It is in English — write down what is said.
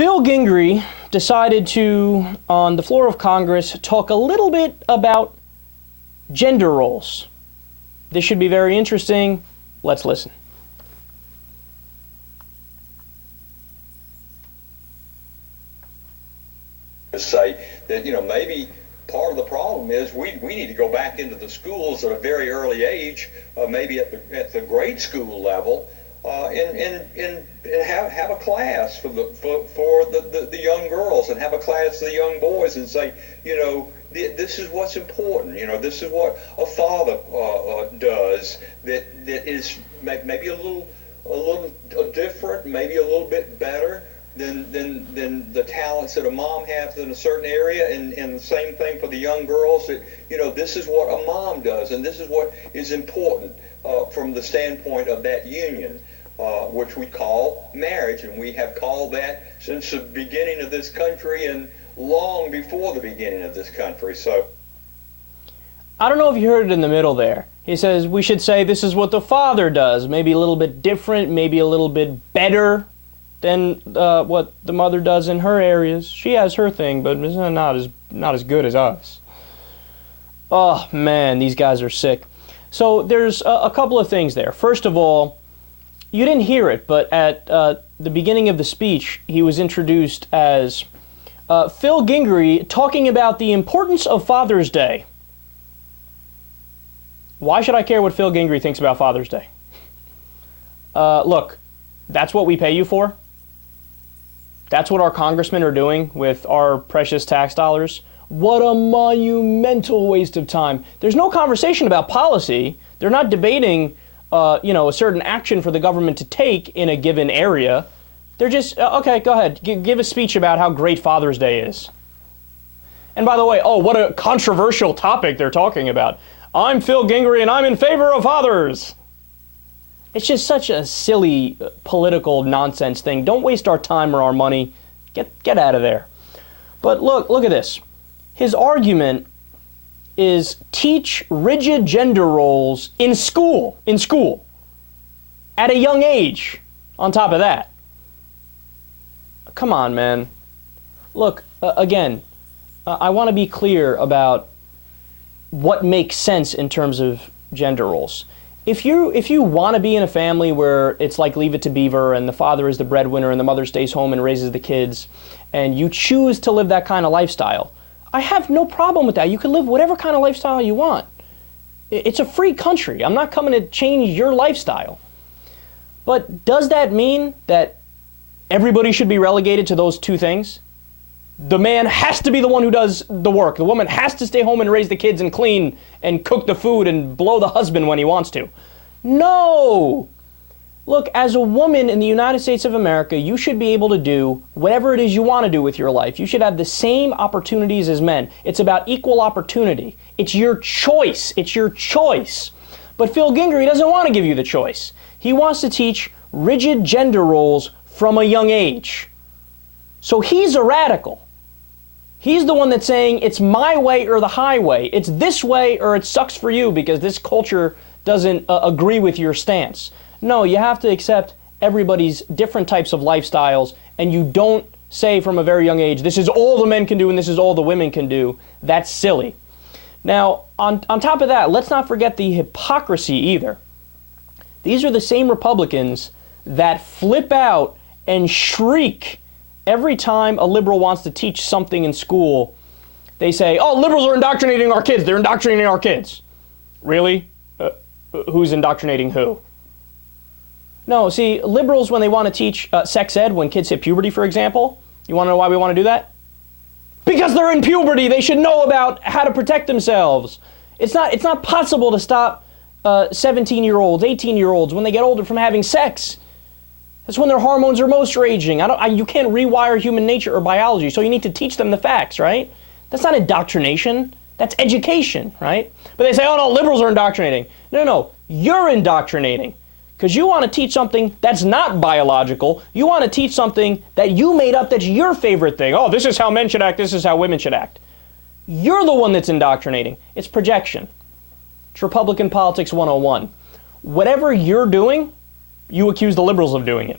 Phil Gingrey decided to, on the floor of Congress, talk a little bit about gender roles. This should be very interesting. Let's listen. Say that, maybe part of the problem is we need to go back into the schools at a very early age, maybe at the grade school level, and have a class for the young girls, and have a class for the young boys, and say, this is what's important. This is what a father does that is maybe a little different, maybe a little bit better than the talents that a mom has in a certain area, and the same thing for the young girls, that this is what a mom does, and this is what is important from the standpoint of that union, which we call marriage, and we have called that since the beginning of this country and long before the beginning of this country. So I don't know if you heard it in the middle there. He says we should say this is what the father does, maybe a little bit different, maybe a little bit better than what the mother does in her areas. She has her thing, but it's not as good as us. Oh man, these guys are sick. So there's a couple of things there. First of all, you didn't hear it, but at the beginning of the speech, he was introduced as Phil Gingrey talking about the importance of Father's Day. Why should I care what Phil Gingrey thinks about Father's Day? Look, that's what we pay you for. That's what our congressmen are doing with our precious tax dollars. What a monumental waste of time. There's no conversation about policy. They're not debating, a certain action for the government to take in a given area. They're just, okay, go ahead. Give a speech about how great Father's Day is. And by the way, what a controversial topic they're talking about. I'm Phil Gingrey and I'm in favor of fathers. It's just such a silly political nonsense thing. Don't waste our time or our money. Get out of there. But look at this. His argument is teach rigid gender roles in school, at a young age, on top of that. Come on, man. Look, again, I want to be clear about what makes sense in terms of gender roles. If you want to be in a family where it's like Leave It to Beaver and the father is the breadwinner and the mother stays home and raises the kids, and you choose to live that kind of lifestyle, I have no problem with that. You can live whatever kind of lifestyle you want. It's a free country. I'm not coming to change your lifestyle. But does that mean that everybody should be relegated to those two things? The man has to be the one who does the work. The woman has to stay home and raise the kids and clean and cook the food and blow the husband when he wants to. No! Look, as a woman in the United States of America, you should be able to do whatever it is you want to do with your life. You should have the same opportunities as men. It's about equal opportunity. It's your choice. It's your choice. But Phil Gingrey doesn't want to give you the choice. He wants to teach rigid gender roles from a young age. So he's a radical. He's the one that's saying it's my way or the highway. It's this way or it sucks for you because this culture doesn't agree with your stance. No, you have to accept everybody's different types of lifestyles, and you don't say from a very young age, this is all the men can do and this is all the women can do. That's silly. Now, on top of that, let's not forget the hypocrisy either. These are the same Republicans that flip out and shriek every time a liberal wants to teach something in school. They say, liberals are indoctrinating our kids. They're indoctrinating our kids. Really? Who's indoctrinating who? No, see, liberals, when they want to teach sex ed, when kids hit puberty, for example, you want to know why we want to do that? Because they're in puberty. They should know about how to protect themselves. It's not possible to stop 17-year-olds, 18-year-olds, when they get older from having sex. That's when their hormones are most raging. You can't rewire human nature or biology, so you need to teach them the facts, right? That's not indoctrination. That's education, right? But they say, no, liberals are indoctrinating. No, you're indoctrinating. Because you want to teach something that's not biological. You want to teach something that you made up that's your favorite thing. This is how men should act, this is how women should act. You're the one that's indoctrinating. It's projection. It's Republican Politics 101. Whatever you're doing, you accuse the liberals of doing it.